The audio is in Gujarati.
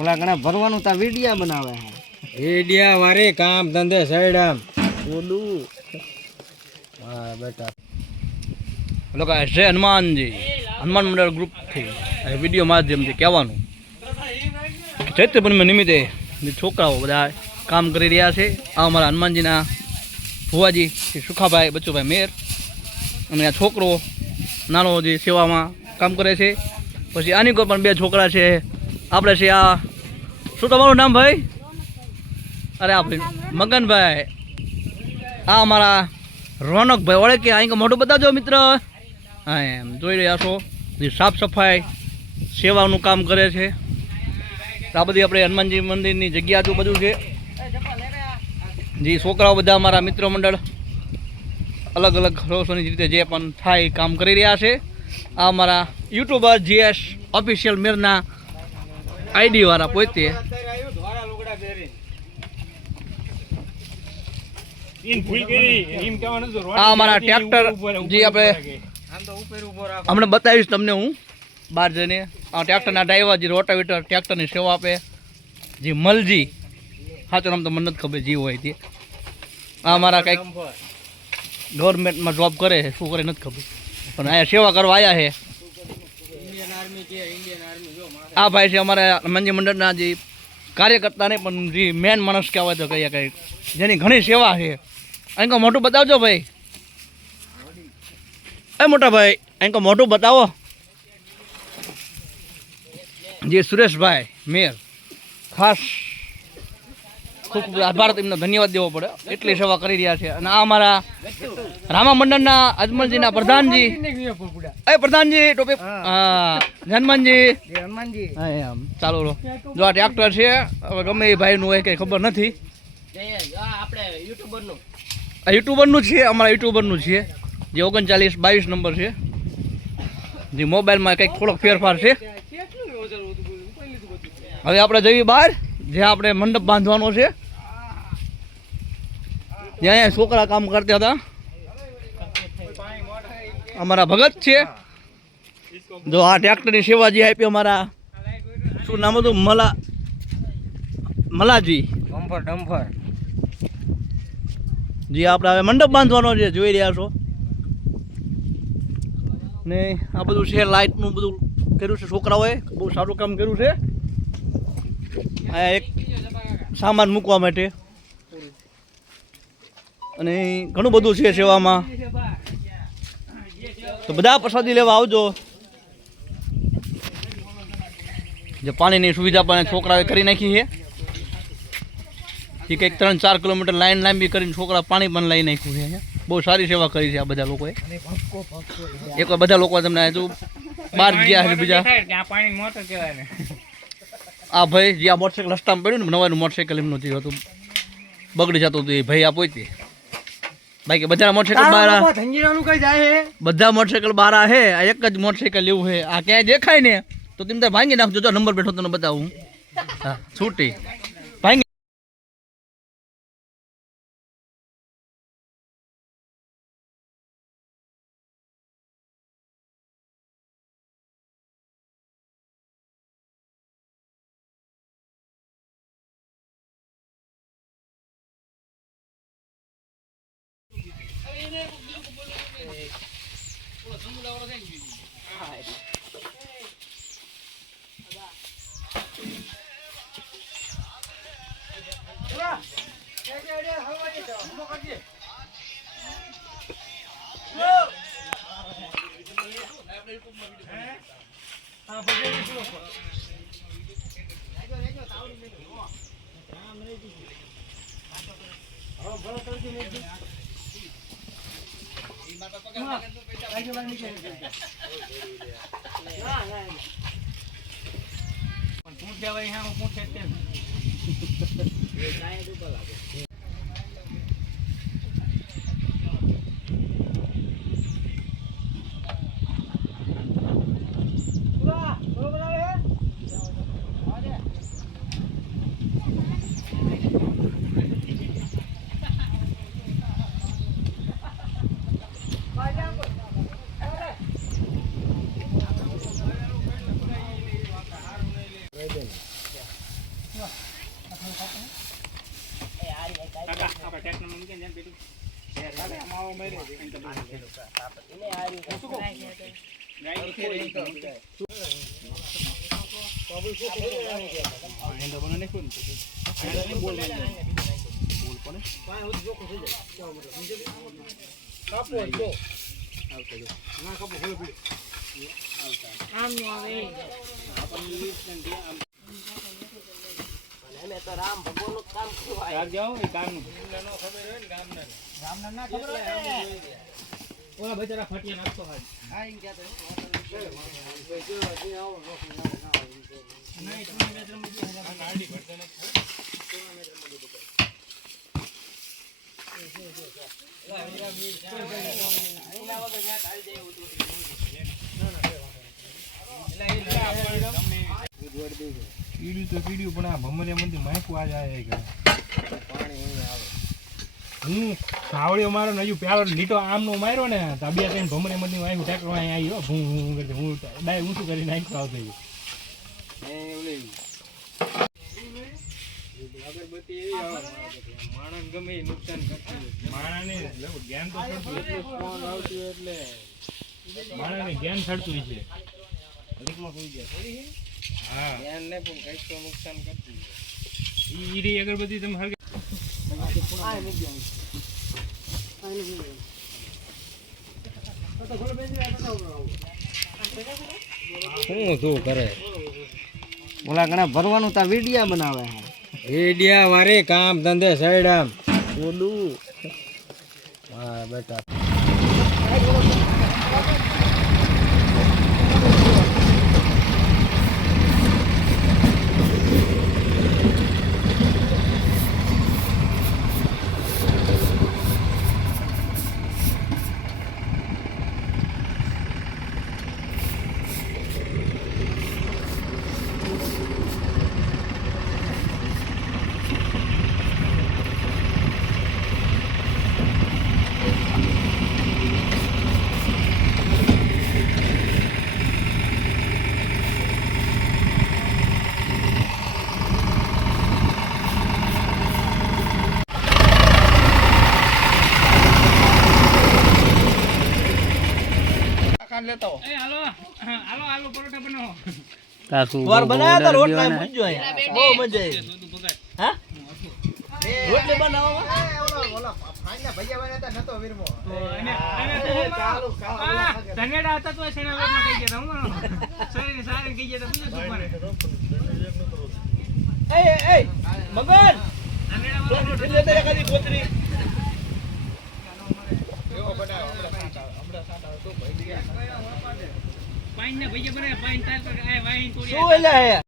ઓલા ઘણા ભરવાનું તા વિડિયા બનાવે છે. વિડિયા વારે કામ ધંધે સાઈડ આમ ઓલું હા બેટા લોકો છે હનુમાનજી હનુમાન મંડળ ગ્રુપથી વિડીયો માધ્યમથી કહેવાનું ચૈત્ર પૂર્ણિમા નિમિત્તે છોકરાઓ બધા કામ કરી રહ્યા છે. આ અમારા હનુમાનજીના ભુવાજી શ્રી સુખાભાઈ બચુભાઈ મેર અને આ છોકરો નાનો જે સેવામાં કામ કરે છે. પછી આની કોઈ પણ બે છોકરા છે આપણે છે. આ શું તમારું નામ ભાઈ? અરે આપણે મગનભાઈ. આ અમારા રોનકભાઈ ઓળખે અહીં મોઢું બતાવજો મિત્ર. હા એમ જોઈ રહ્યા છો જે સાફ સફાઈ સેવાનું કામ કરે છે. આ બધી આપણે હનુમાનજી મંદિરની જગ્યા તો બધું છે. જે છોકરાઓ બધા અમારા મિત્ર મંડળ અલગ અલગ રોશની રીતે જે પણ થાય કામ કરી રહ્યા છે. આ અમારા યુટ્યુબર GS ઓફિશિયલ મેરના આઈડી વાળા પોતે. આ અમારા ટ્રેક્ટર જે આપણે હમણાં બતાવીશ તમને હું બહાર જઈને. આ ટ્રેક્ટરના ડ્રાઈવર જે રોટાવેટર ટ્રેક્ટરની સેવા આપે જે મલજી સાચું નામ તો મને નથી ખબર જે હોય તે. આ અમારા કંઈક ગવર્મેન્ટમાં જોબ કરે છે શું કરે નથી ખબર પણ અહીંયા સેવા કરવા આવ્યા છે. આ ભાઈ છે અમારા હનુમાનજી મંડળના જે કાર્યકર્તા નહીં પણ જે મેન માણસ કહેવાય તો કહીએ કંઈ જેની ઘણી સેવા છે. અહીં કો મોટું બતાવજો ભાઈ. એ મોટા ભાઈ અહીં કો મોટું બતાવો. જે સુરેશભાઈ મેર ખાસ ખૂબ ખૂબ આભાર એમનો ધન્યવાદ દેવો પડે એટલી સેવા કરી રહ્યા છે. અને આ અમારા રામા મંડળના અજમલજીના પ્રધાનજી. એ પ્રધાનજી ટોપી હનુમાનજી હા એમ ચાલો રહો. જો આ ટ્રેક્ટર છે હવે ગમે એ ભાઈનું હોય કંઈ ખબર નથી. આ યુટ્યુબરનું છે અમારા યુટ્યુબરનું છે જે 3922 નંબર છે. જે મોબાઈલમાં કંઈક થોડોક ફેરફાર છે. હવે આપણે જઈએ બહાર જ્યાં આપણે મંડપ બાંધવાનો છે. જ્યાં અહીંયા છોકરા કામ કરતા હતા અમારા ભગત છે. જો આ ટ્રેક્ટરની સેવા જે આપી અમારા શું નામ હતું મલાજી ડમ્ફર જે આપણે હવે મંડપ બાંધવાનો છે જોઈ રહ્યા છો. ને આ બધું છે લાઇટનું બધું કર્યું છે છોકરાઓએ બહુ સારું કામ કર્યું છે. આ એક સામાન મૂકવા માટે અને ઘણું બધું છે સેવામાં. તો બધા પ્રસાદી લેવા આવજો. જે પાણીની સુવિધા પણ છોકરાઓએ કરી નાખી છે. એ કંઈક 3-4 કિલોમીટર લાઈન લાંબી કરીને છોકરા પાણી પણ લઈ નાખ્યું છે. બહુ સારી સેવા કરી છે આ બધા લોકોએ. એક બધા લોકો તમને હજુ બહાર ગયા છે બીજા. આ ભાઈ જે આ મોટરસાઇકલ રસ્તામાં પડ્યું ને નવાનું મોટરસાઇકલ એમનું થયું હતું બગડી જતું હતું. એ ભાઈ આ પોતે બાકી બધા મોટરસાઇકલ બહાર બધા મોટરસાઇકલ બહાર છે. આ એક જ મોટરસાઇકલ લેવું છે. આ ક્યાંય દેખાય ને તો તેમ ત્યાં ભાંગી નાખજો. જો નંબર બેઠો તને બતાવું. હા છૂટી ભાંગી. ઓલા બચારા ફટિયા નાખતો હાજ કીડું તો કીડું પણ આ ભમરિયા મંદિર માયકું આજ આવે કે હું સાવળીઓ મારો ને હજુ પ્યાલો લીટો આમનો માર્યો ને તો બે ત્રણ ભમરિયા મંદિર આવ્યું ટેક્ટર અહીં આવ્યો ભૂ હું કરતી હું ડાય ઊંચું કરીને નાખ્યો આવતો અગરબત્તી એવી માણસ ગમે એ નુકસાન કરતું માણસને જ્ઞાન તો ફોન આવતું એટલે માણસને જ્ઞાન થડતું છે હા જ્ઞાન ને પણ કઈક તો નુકસાન કરતું ઈ અગરબત્તી તમે હરગે શું તું કરે બોલા ઘણા ભરવાનું તા વિડિયા બનાવે હે રેડિયા વારે કામ ધંધે સાઈડ આમ બોલું હા બેટા લેતો એ હાલો હાલો હાલો પરોઠા બનાવો વાર બનાયા તા રોટલા મૂકજો અહીંયા બહુ મજા આવી બધું બગાડ હા રોટલી બનાવો ઓલા ફાઈના ભૈયા બનાતા નતો વીરમો ધનેડા હતા તો સેણા લોટમાં કહી ગયા હું શરીર સારી કહી ગયા બીજું શું કરે એ એ મગન ધનેડા રોટલી લેતે કદી પોતરી પાઈન ને ભૈયા બનાવ્યા પાઈન તાર પર આ વાઈન તોડી શું એલા હે